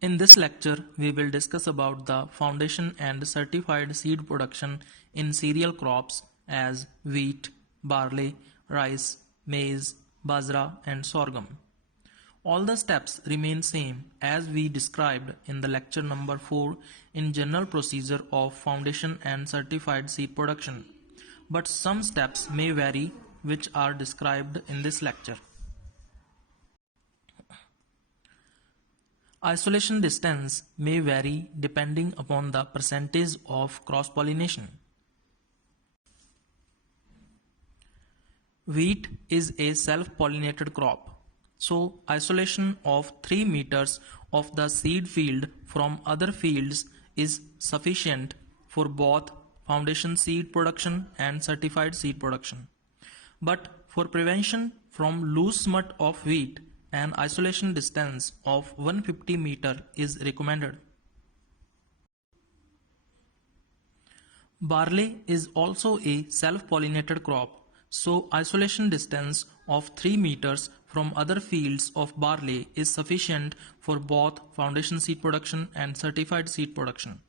In this lecture, we will discuss about the foundation and certified seed production in cereal crops as wheat, barley, rice, maize, bajra and sorghum. All the steps remain same as we described in the lecture number 4 in general procedure of foundation and certified seed production. But some steps may vary which are described in this lecture. Isolation distance may vary depending upon the percentage of cross-pollination. Wheat is a self-pollinated crop, so isolation of 3 meters of the seed field from other fields is sufficient for both foundation seed production and certified seed production. But for prevention from loose smut of wheat, an isolation distance of 150 meter is recommended. Barley is also a self-pollinated crop, so isolation distance of 3 meters from other fields of barley is sufficient for both foundation seed production and certified seed production.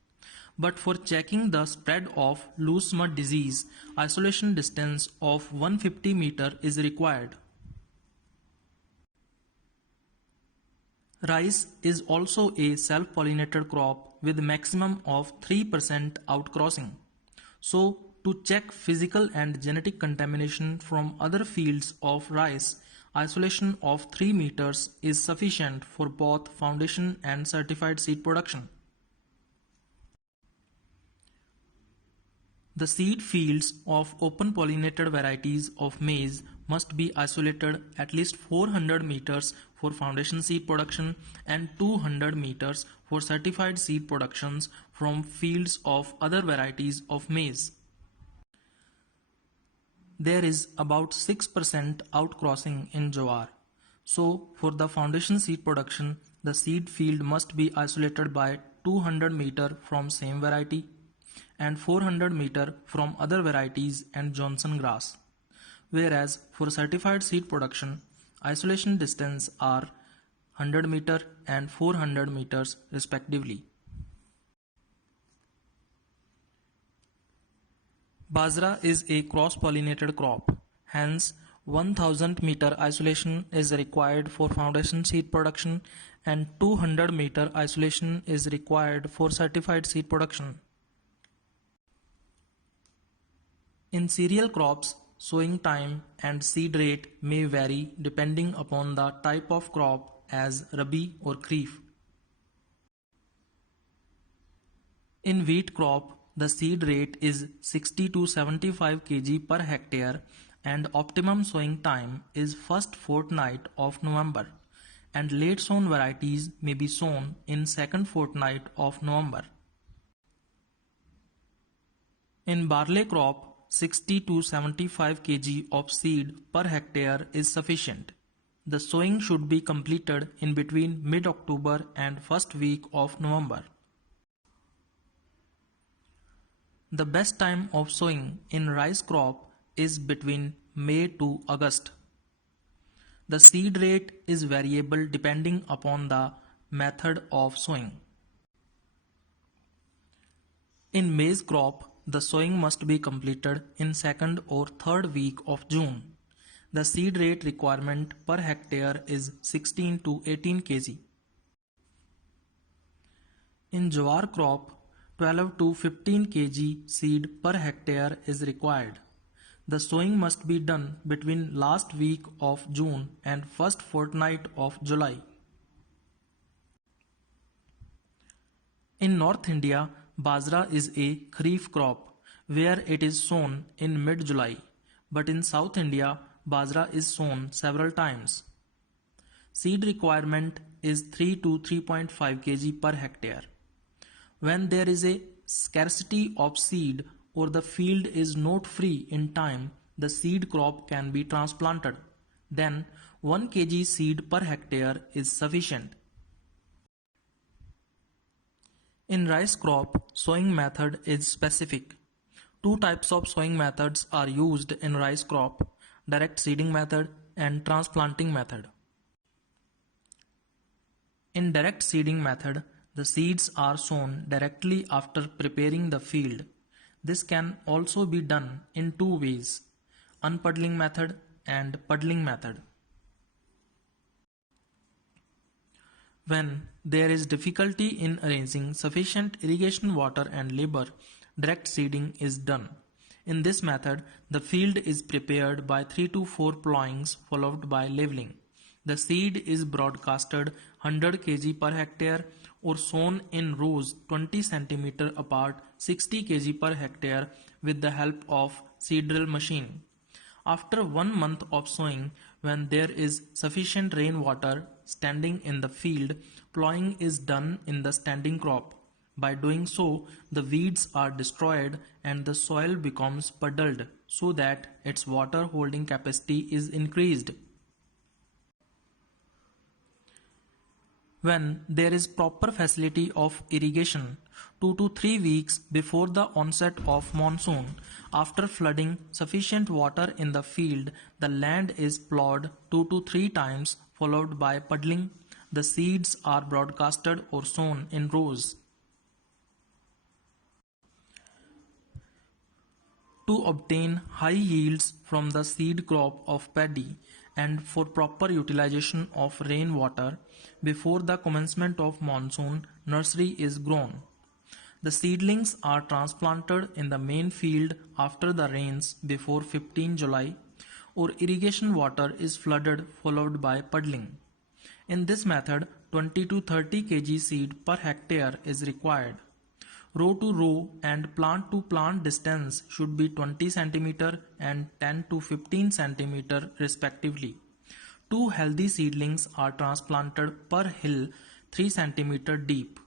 But for checking the spread of loose smut disease, isolation distance of 150 meter is required. Rice is also a self-pollinated crop with maximum of 3% outcrossing. So, to check physical and genetic contamination from other fields of rice, isolation of 3 meters is sufficient for both foundation and certified seed production. The seed fields of open pollinated varieties of maize must be isolated at least 400 meters for foundation seed production and 200 meters for certified seed productions from fields of other varieties of maize. There is about 6% outcrossing in jowar. So, for the foundation seed production, the seed field must be isolated by 200 meter from same variety and 400 meter from other varieties and Johnson grass. Whereas for certified seed production, isolation distance are 100 meter and 400 meters respectively. Bajra is a cross-pollinated crop, hence 1000 meter isolation is required for foundation seed production and 200 meter isolation is required for certified seed production. In cereal crops, sowing time and seed rate may vary depending upon the type of crop as Rabi or Kharif. In wheat crop, the seed rate is 60 to 75 kg per hectare and optimum sowing time is first fortnight of November and late sown varieties may be sown in second fortnight of November. In barley crop, 60 to 75 kg of seed per hectare is sufficient. The sowing should be completed in between mid-October and first week of November. The best time of sowing in rice crop is between May to August. The seed rate is variable depending upon the method of sowing. In maize crop, the sowing must be completed in second or third week of June. The seed rate requirement per hectare is 16 to 18 kg. In jowar crop, 12 to 15 kg seed per hectare is required. The sowing must be done between last week of June and first fortnight of July. In North India, Bajra is a Kharif crop where it is sown in mid-July, but in South India, Bajra is sown several times. Seed requirement is 3 to 3.5 kg per hectare. When there is a scarcity of seed or the field is not free in time, the seed crop can be transplanted. Then 1 kg seed per hectare is sufficient. In rice crop, sowing method is specific. Two types of sowing methods are used in rice crop: direct seeding method and transplanting method. In direct seeding method, the seeds are sown directly after preparing the field. This can also be done in two ways, unpuddling method and puddling method. When there is difficulty in arranging sufficient irrigation water and labor, direct seeding is done. In this method, the field is prepared by 3 to 4 plowings followed by leveling. The seed is broadcasted 100 kg per hectare or sown in rows 20 cm apart 60 kg per hectare with the help of seed drill machine. After 1 month of sowing, when there is sufficient rainwater standing in the field, plowing is done in the standing crop. By doing so, the weeds are destroyed and the soil becomes puddled so that its water holding capacity is increased. When there is proper facility of irrigation, 2 to 3 weeks before the onset of monsoon, after flooding sufficient water in the field, the land is plowed 2 to 3 times followed by puddling. The seeds are broadcasted or sown in rows. To obtain high yields from the seed crop of paddy and for proper utilization of rainwater, before the commencement of monsoon, nursery is grown. The seedlings are transplanted in the main field after the rains before 15 July, or irrigation water is flooded followed by puddling. In this method, 20 to 30 kg seed per hectare is required. Row to row and plant to plant distance should be 20 cm and 10 to 15 cm respectively. 2 healthy seedlings are transplanted per hill 3 cm deep.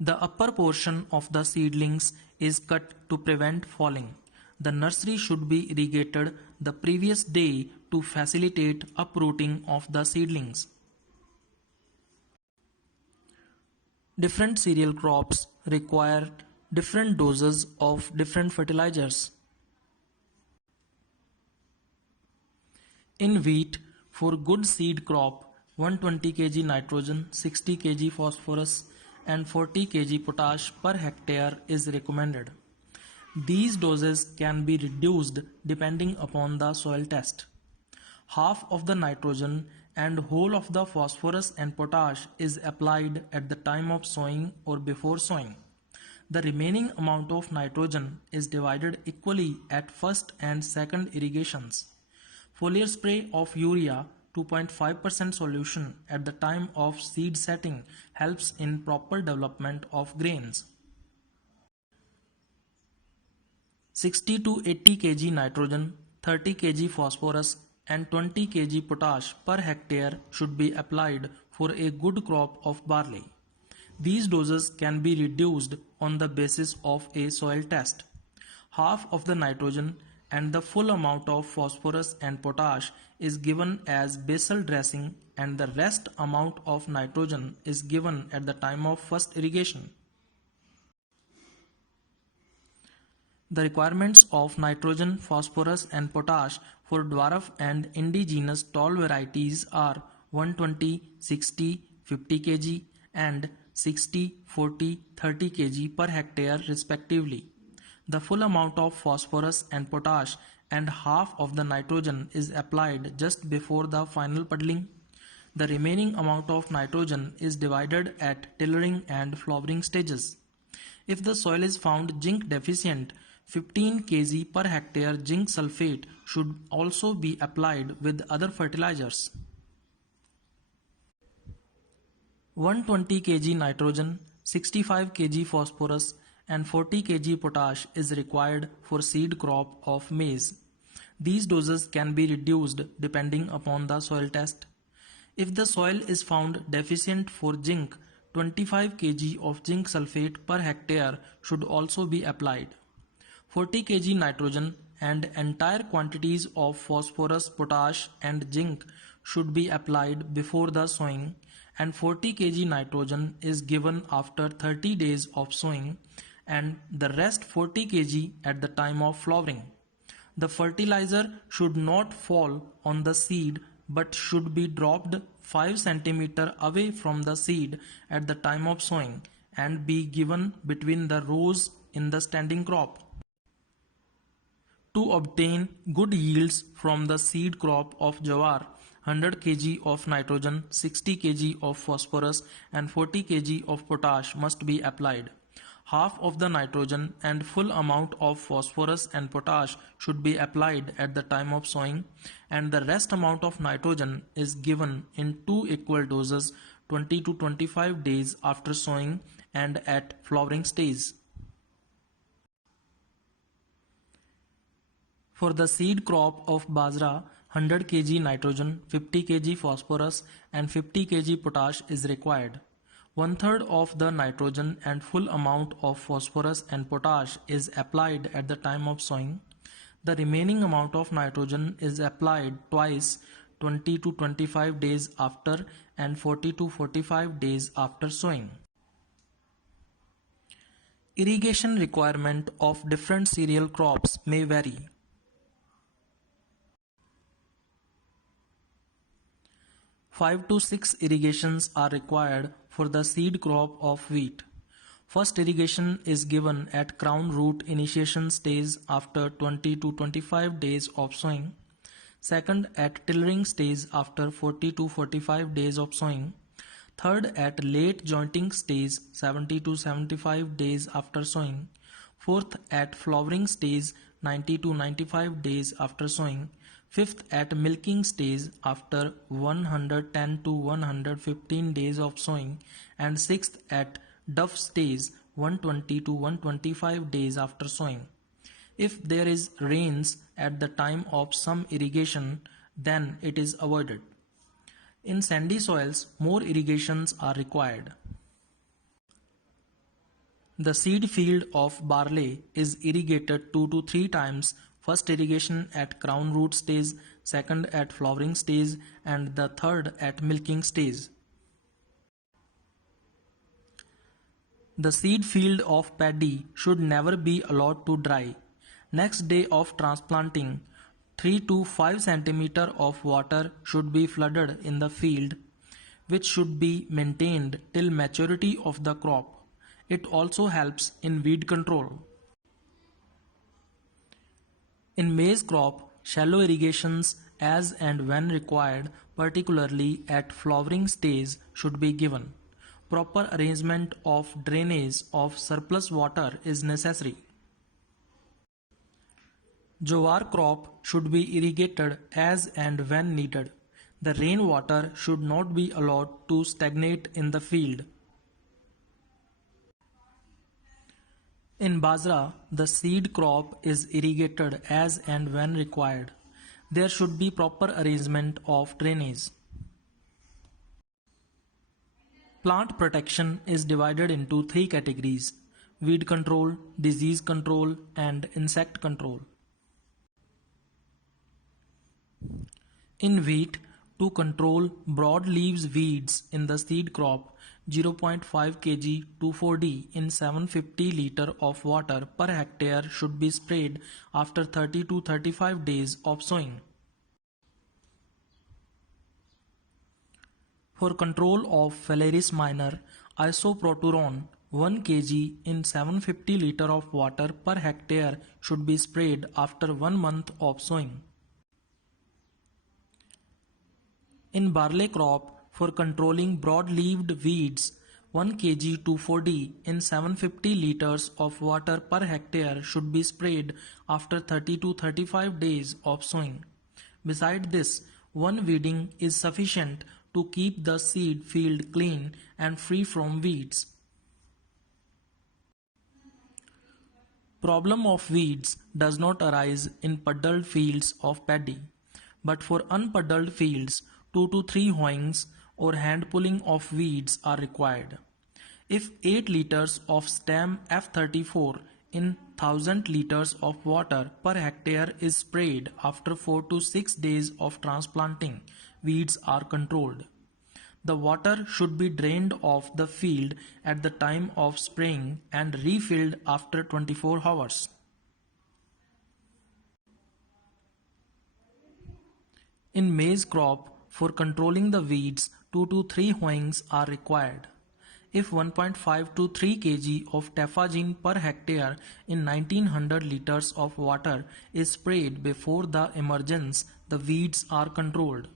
The upper portion of the seedlings is cut to prevent falling. The nursery should be irrigated the previous day to facilitate uprooting of the seedlings. Different cereal crops require different doses of different fertilizers. In wheat, for good seed crop, 120 kg nitrogen, 60 kg phosphorus and 40 kg potash per hectare is recommended. These doses can be reduced depending upon the soil test. Half of the nitrogen and whole of the phosphorus and potash is applied at the time of sowing or before sowing. The remaining amount of nitrogen is divided equally at first and second irrigations. Foliar spray of urea 2.5% solution at the time of seed setting helps in proper development of grains. 60 to 80 kg nitrogen, 30 kg phosphorus and 20 kg potash per hectare should be applied for a good crop of barley. These doses can be reduced on the basis of a soil test. Half of the nitrogen and the full amount of phosphorus and potash is given as basal dressing and the rest amount of nitrogen is given at the time of first irrigation. The requirements of nitrogen, phosphorus and potash for dwarf and indigenous tall varieties are 120, 60, 50 kg and 60, 40, 30 kg per hectare respectively. The full amount of phosphorus and potash and half of the nitrogen is applied just before the final puddling. The remaining amount of nitrogen is divided at tillering and flowering stages. If the soil is found zinc deficient, 15 kg per hectare zinc sulfate should also be applied with other fertilizers. 120 kg nitrogen, 65 kg phosphorus and 40 kg potash is required for seed crop of maize. These doses can be reduced depending upon the soil test. If the soil is found deficient for zinc, 25 kg of zinc sulfate per hectare should also be applied. 40 kg nitrogen and entire quantities of phosphorus, potash and zinc should be applied before the sowing, and 40 kg nitrogen is given after 30 days of sowing and the rest 40 kg at the time of flowering. The fertilizer should not fall on the seed but should be dropped 5 cm away from the seed at the time of sowing and be given between the rows in the standing crop. To obtain good yields from the seed crop of jowar, 100 kg of nitrogen, 60 kg of phosphorus and 40 kg of potash must be applied. Half of the nitrogen and full amount of phosphorus and potash should be applied at the time of sowing, and the rest amount of nitrogen is given in 2 equal doses 20 to 25 days after sowing and at flowering stage. For the seed crop of bajra, 100 kg nitrogen, 50 kg phosphorus and 50 kg potash is required. 1/3 of the nitrogen and full amount of phosphorus and potash is applied at the time of sowing. The remaining amount of nitrogen is applied twice 20 to 25 days after and 40 to 45 days after sowing. Irrigation requirement of different cereal crops may vary. 5 to 6 irrigations are required for the seed crop of wheat. First irrigation is given at crown root initiation stage after 20 to 25 days of sowing. Second at tillering stage after 40 to 45 days of sowing. Third at late jointing stage 70 to 75 days after sowing. Fourth at flowering stage 90 to 95 days after sowing. Fifth at milking stage after 110 to 115 days of sowing, and sixth at duff stage 120 to 125 days after sowing. If there is rains at the time of some irrigation, then it is avoided. In sandy soils, more irrigations are required. The seed field of barley is irrigated 2 to 3 times. First irrigation at crown root stage, second at flowering stage, and the third at milking stage. The seed field of paddy should never be allowed to dry. Next day of transplanting, 3 to 5 cm of water should be flooded in the field, which should be maintained till maturity of the crop. It also helps in weed control. In maize crop, shallow irrigations as and when required, particularly at flowering stage, should be given. Proper arrangement of drainage of surplus water is necessary. Jowar crop should be irrigated as and when needed. The rainwater should not be allowed to stagnate in the field. In bajra, the seed crop is irrigated as and when required. There should be proper arrangement of drainage. Plant protection is divided into 3 categories: weed control, disease control, and insect control. In wheat, to control broadleaves weeds in the seed crop, 0.5 kg 2,4-D in 750 liter of water per hectare should be sprayed after 30 to 35 days of sowing. For control of Phalaris minor, isoproteron 1 kg in 750 liter of water per hectare should be sprayed after 1 month of sowing. In barley crop, for controlling broad-leaved weeds, 1 kg 2,4-D in 750 liters of water per hectare should be sprayed after 30 to 35 days of sowing. Besides this, one weeding is sufficient to keep the seed field clean and free from weeds. Problem of weeds does not arise in puddled fields of paddy, but for unpuddled fields, 2 to 3 hoeings or hand pulling of weeds are required. If 8 liters of stem F34 in 1000 liters of water per hectare is sprayed after 4 to 6 days of transplanting, weeds are controlled. The water should be drained off the field at the time of spraying and refilled after 24 hours. In maize crop, For controlling the weeds, 2 to 3 hoeings are required. If 1.5 to 3 kg of tefagene per hectare in 1900 liters of water is sprayed before the emergence, the weeds are controlled.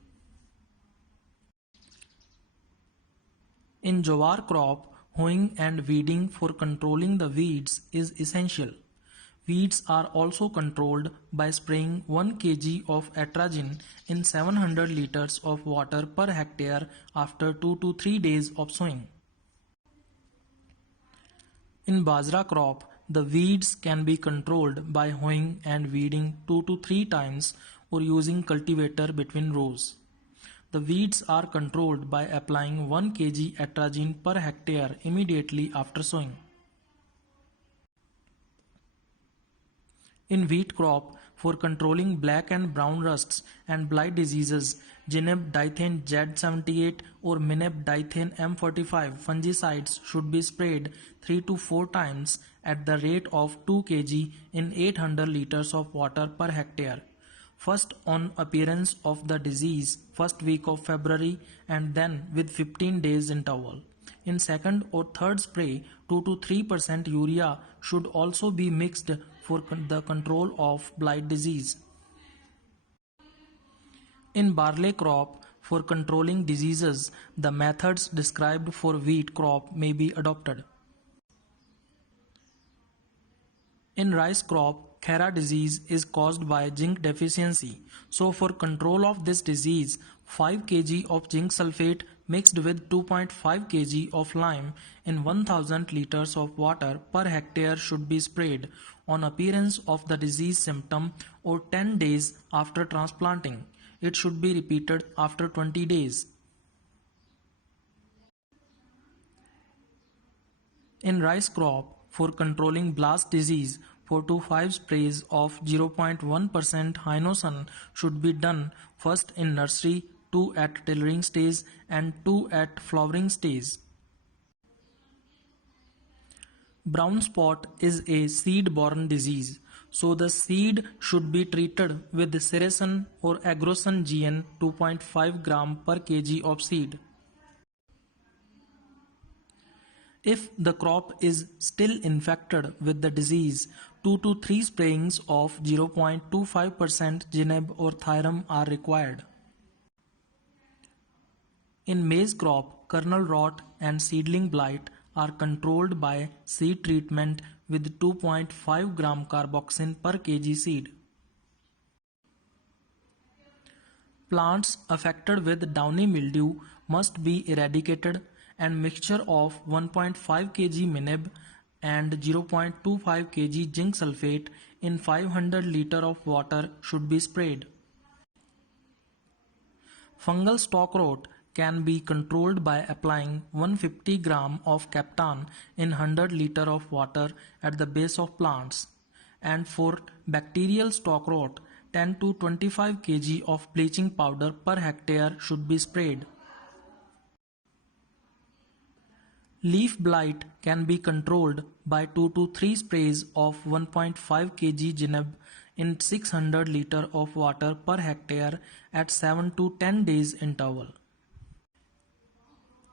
In jowar crop, hoeing and weeding for controlling the weeds is essential. Weeds are also controlled by spraying 1 kg of atrazine in 700 liters of water per hectare after 2 to 3 days of sowing. In bajra crop, the weeds can be controlled by hoeing and weeding 2 to 3 times or using cultivator between rows. The weeds are controlled by applying 1 kg atrazine per hectare immediately after sowing. In wheat crop, for controlling black and brown rusts and blight diseases, Gineb Dithane Z78 or Mineb Dithane M45 fungicides should be sprayed 3 to 4 times at the rate of 2 kg in 800 liters of water per hectare. First on appearance of the disease, first week of February, and then with 15 days interval. In second or third spray, 2 to 3% urea should also be mixed for the control of blight disease. In barley crop, for controlling diseases, the methods described for wheat crop may be adopted. In rice crop, Khera disease is caused by zinc deficiency. So for control of this disease, 5 kg of zinc sulfate mixed with 2.5 kg of lime in 1000 liters of water per hectare should be sprayed on appearance of the disease symptom or 10 days after transplanting. It should be repeated after 20 days. In rice crop, for controlling blast disease, 4 to 5 sprays of 0.1% Hinoson should be done first in nursery, 2 at tillering stage and 2 at flowering stage. Brown spot is a seed-borne disease, so the seed should be treated with Sericin or Agrocin GN 2.5 gram per kg of seed. If the crop is still infected with the disease, 2 to 3 sprayings of 0.25% Gineb or Thyram are required. In maize crop, kernel rot and seedling blight are controlled by seed treatment with 2.5 gram carboxin per kg seed. Plants affected with downy mildew must be eradicated and mixture of 1.5 kg Mineb and 0.25 kg zinc sulfate in 500 liter of water should be sprayed. Fungal stalk rot can be controlled by applying 150 gram of Captan in 100 liter of water at the base of plants, and for bacterial stalk rot, 10 to 25 kg of bleaching powder per hectare should be sprayed. Leaf blight can be controlled by 2 to 3 sprays of 1.5 kg Gineb in 600 liter of water per hectare at 7 to 10 days interval.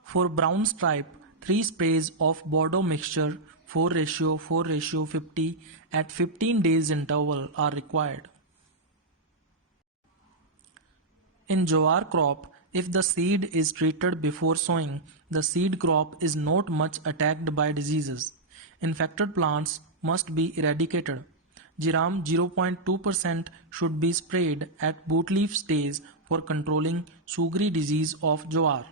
For brown stripe, 3 sprays of Bordeaux mixture 4:4:50 at 15 days interval are required. In jowar crop, if the seed is treated before sowing, the seed crop is not much attacked by diseases. Infected plants must be eradicated. Giram 0.2% should be sprayed at boot leaf stage for controlling sugary disease of jowar.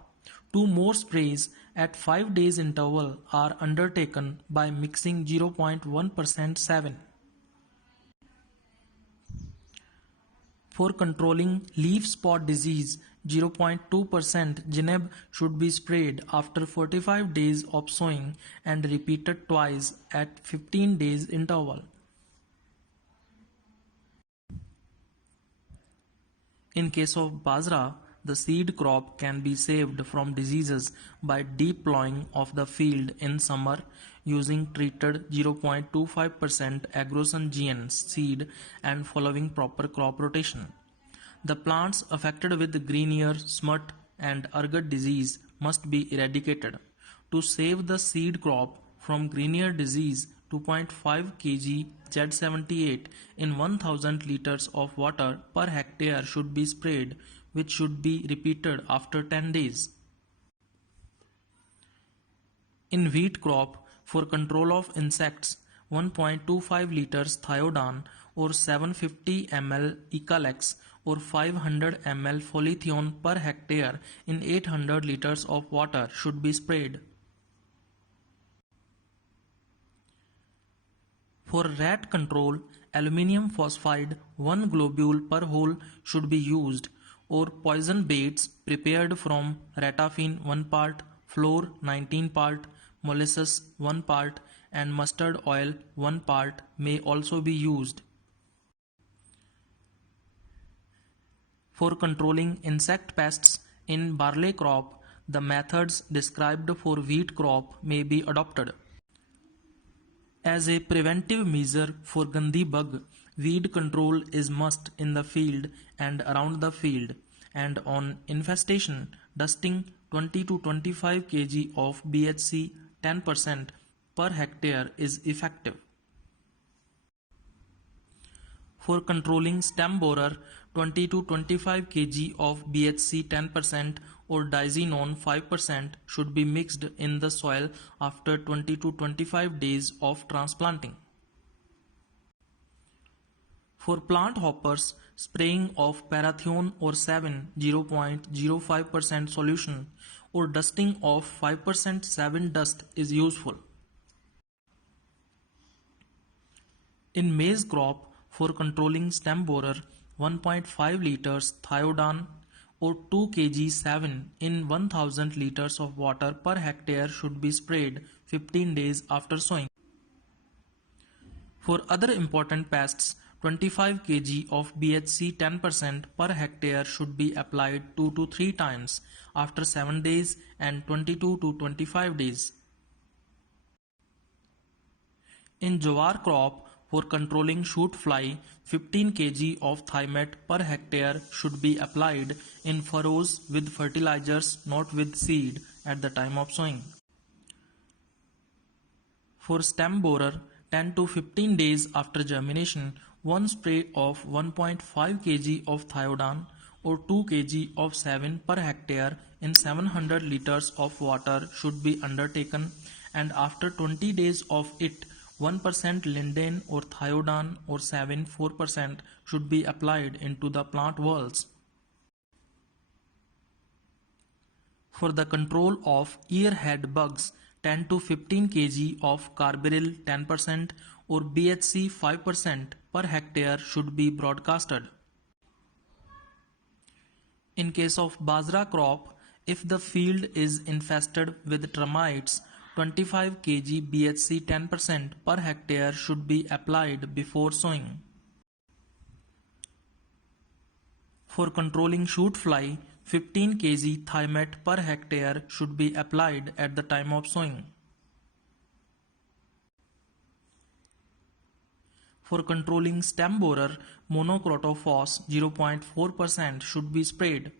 2 more sprays at 5 days interval are undertaken by mixing 0.1% 7. For controlling leaf spot disease, 0.2% Gineb should be sprayed after 45 days of sowing and repeated twice at 15 days interval. In case of bajra, the seed crop can be saved from diseases by deep plowing of the field in summer using treated 0.25% Agrocin GN seed and following proper crop rotation. The plants affected with green ear, smut, and ergot disease must be eradicated. To save the seed crop from green ear disease, 2.5 kg Z78 in 1000 liters of water per hectare should be sprayed, which should be repeated after 10 days. In wheat crop, for control of insects, 1.25 liters Thiodan or 750 ml Ecalex or 500 ml Folethion per hectare in 800 liters of water should be sprayed. For rat control, aluminium phosphide 1 globule per hole should be used, or poison baits prepared from ratafine 1 part, flour 19 part, molasses 1 part, and mustard oil 1 part may also be used. For controlling insect pests in barley crop, the methods described for wheat crop may be adopted. As a preventive measure for Gandhi bug, weed control is must in the field and around the field, and on infestation, dusting 20 to 25 kg of BHC 10% per hectare is effective. For controlling stem borer, 20 to 25 kg of BHC 10% or diazinon 5% should be mixed in the soil after 20 to 25 days of transplanting. For plant hoppers, spraying of parathion or 0.05% solution or dusting of 5% 7 dust is useful. In maize crop, for controlling stem borer, 1.5 liters Thiodan or 2 kg 7 in 1000 liters of water per hectare should be sprayed 15 days after sowing. For other important pests, 25 kg of BHC 10% per hectare should be applied 2 to 3 times after 7 days and 22 to 25 days. In jowar crop, for controlling shoot fly, 15 kg of Thimet per hectare should be applied in furrows with fertilizers, not with seed, at the time of sowing. For stem borer, 10 to 15 days after germination, one spray of 1.5 kg of Thiodan or 2 kg of 7 per hectare in 700 liters of water should be undertaken, and after 20 days of it, 1% Linden or Thiodan or 4% should be applied into the plant whorls. For the control of earhead bugs, 10 to 15 kg of Carbaryl 10% or BHC 5% per hectare should be broadcasted. In case of Bajra crop, if the field is infested with termites, 25 kg BHC 10% per hectare should be applied before sowing. For controlling shoot fly, 15 kg Thimet per hectare should be applied at the time of sowing. For controlling stem borer, monocrotophos 0.4% should be sprayed.